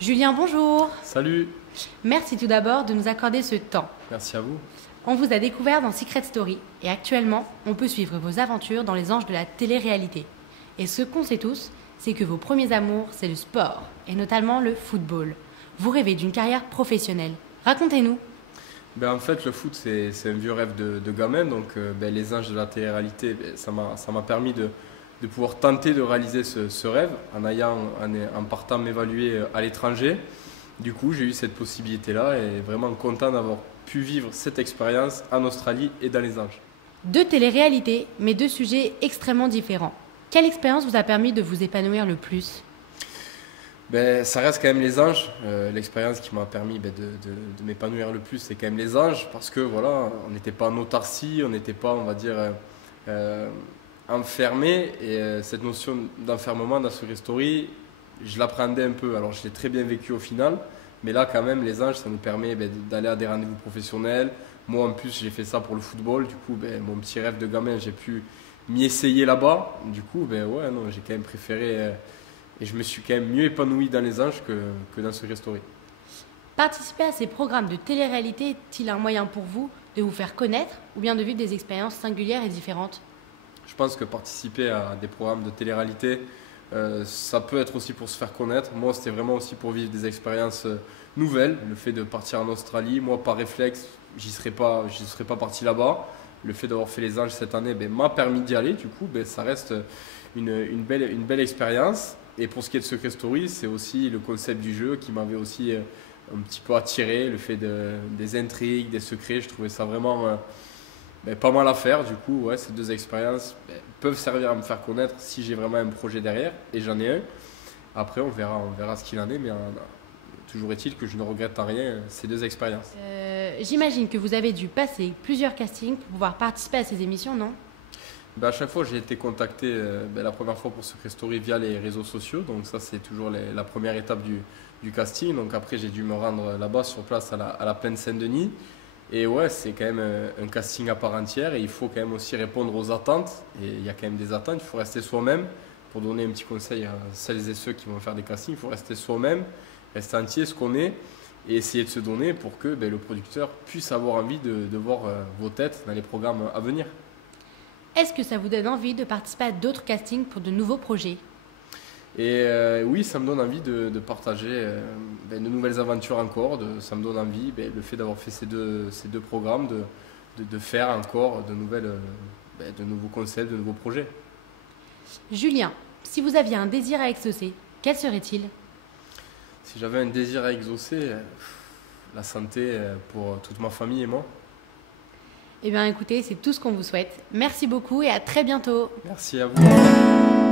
Julien, bonjour. Salut, Merci tout d'abord de nous accorder ce temps. merci à vous. On vous a découvert dans Secret Story et actuellement, on peut suivre vos aventures dans les anges de la télé-réalité. Et ce qu'on sait tous, c'est que vos premiers amours, c'est le sport, et notamment le football. Vous rêvez d'une carrière professionnelle. Racontez-nous. En fait, le foot, c'est un vieux rêve de gamin. Donc, les anges de la télé-réalité, ça m'a permis de pouvoir tenter de réaliser ce rêve en partant m'évaluer à l'étranger. Du coup, j'ai eu cette possibilité-là et vraiment content d'avoir pu vivre cette expérience en Australie et dans les anges. Deux télé-réalités, mais deux sujets extrêmement différents. Quelle expérience vous a permis de vous épanouir le plus? Ça reste quand même les anges. L'expérience qui m'a permis de m'épanouir le plus, c'est quand même les anges parce que voilà, on n'était pas en autarcie, on n'était pas, on va dire, enfermé. Et cette notion d'enfermement dans ce story, je l'appréhendais un peu. Alors je l'ai très bien vécu au final, mais là quand même, les anges, ça nous permet d'aller à des rendez-vous professionnels. Moi en plus, j'ai fait ça pour le football. Du coup, mon petit rêve de gamin, j'ai pu m'y essayer là-bas. Du coup, ouais, non, j'ai quand même préféré. Et je me suis quand même mieux épanoui dans les anges que dans ce story. Participer à ces programmes de télé-réalité est-il un moyen pour vous de vous faire connaître ou bien de vivre des expériences singulières et différentes? Je pense que participer à des programmes de télé-réalité, ça peut être aussi pour se faire connaître. Moi, c'était vraiment aussi pour vivre des expériences nouvelles. Le fait de partir en Australie, moi, par réflexe, j'y serais pas parti là-bas. Le fait d'avoir fait les anges cette année m'a permis d'y aller. Du coup, ça reste une belle expérience. Et pour ce qui est de Secret Story, c'est aussi le concept du jeu qui m'avait aussi un petit peu attiré. Le fait des intrigues, des secrets, je trouvais ça vraiment pas mal à faire. Du coup, ouais, ces deux expériences peuvent servir à me faire connaître si j'ai vraiment un projet derrière. Et j'en ai un. Après, on verra ce qu'il en est. Mais toujours est-il que je ne regrette en rien ces deux expériences. J'imagine que vous avez dû passer plusieurs castings pour pouvoir participer à ces émissions, non? À chaque fois, j'ai été contacté la première fois pour Secret Story via les réseaux sociaux. Donc ça, c'est toujours la première étape du casting. Donc après, j'ai dû me rendre là-bas sur place à la Plaine Saint-Denis. Et ouais, c'est quand même un casting à part entière. Et il faut quand même aussi répondre aux attentes. Et il y a quand même des attentes. Il faut rester soi-même. Pour donner un petit conseil à celles et ceux qui vont faire des castings, il faut rester soi-même, rester entier, ce qu'on est. Et essayer de se donner pour que le producteur puisse avoir envie de voir vos têtes dans les programmes à venir. Est-ce que ça vous donne envie de participer à d'autres castings pour de nouveaux projets? Et oui, ça me donne envie de partager de nouvelles aventures encore. Ça me donne envie, le fait d'avoir fait ces deux programmes, de faire encore de nouveaux concepts, de nouveaux projets. Julien, si vous aviez un désir à exaucer, quel serait-il? Si j'avais un désir à exaucer, la santé pour toute ma famille et moi. Eh bien écoutez, c'est tout ce qu'on vous souhaite. Merci beaucoup et à très bientôt. Merci à vous.